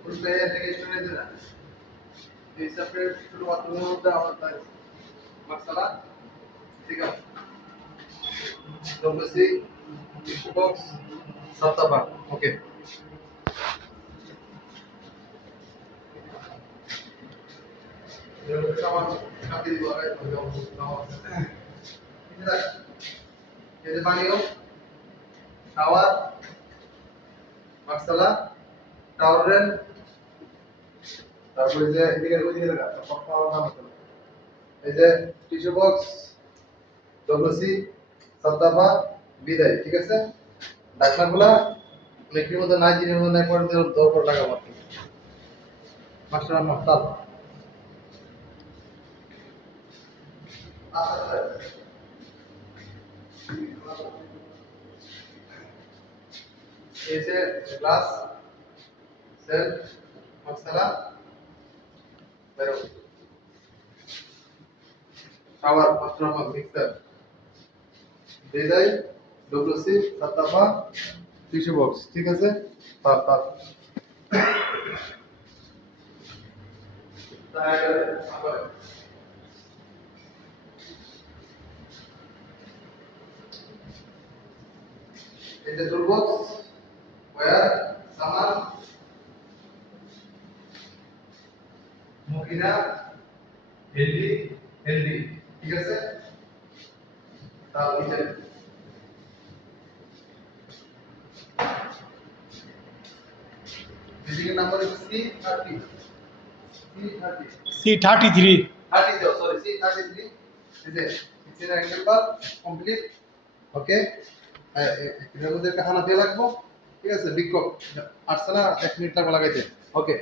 ফুল player থেকে স্টোরে দিনা এই সাপ্রেট শুধুমাত্র মধ্যে আমার তাই মশলা ঠিক আছে ডব্লিউসি টিস্যু বক্স সাতাবা ওকে সামান কাটি দিব আগে এই যে পানিও শাওয়ার মশলা টাওয়ারেল তারপরে যে এদিকে ওইদিকে দেখা এই যে টিস্যু বক্স ডব্লিউসি সাতাবা বিদায় ঠিক আছে ঢাকনাগুলা লিখির মধ্যে নাই দিনের মধ্যে নাই পরে দরকার লাগাবো মাস্টার মাস্টার এই যে গ্লাস সেল মশলা বেরো শাওয়ার মাস্টার মিক্সার বিদায় ডব্লিউসি সাতাবা টিস্যু বক্স ঠিক আছে তার তার এই যে টুল বক্স ওয়্যার সামান মকিনা হেলদি ঠিক আছে তার নিচে building number C30 C33 sorry C33 is a angle bar complete okay এর মধ্যে একটা হানা দিয়ে রাখবো ঠিক আছে বিক্ষোভ 8 না 1 মিনিট লাগবে লাগাইতে ওকে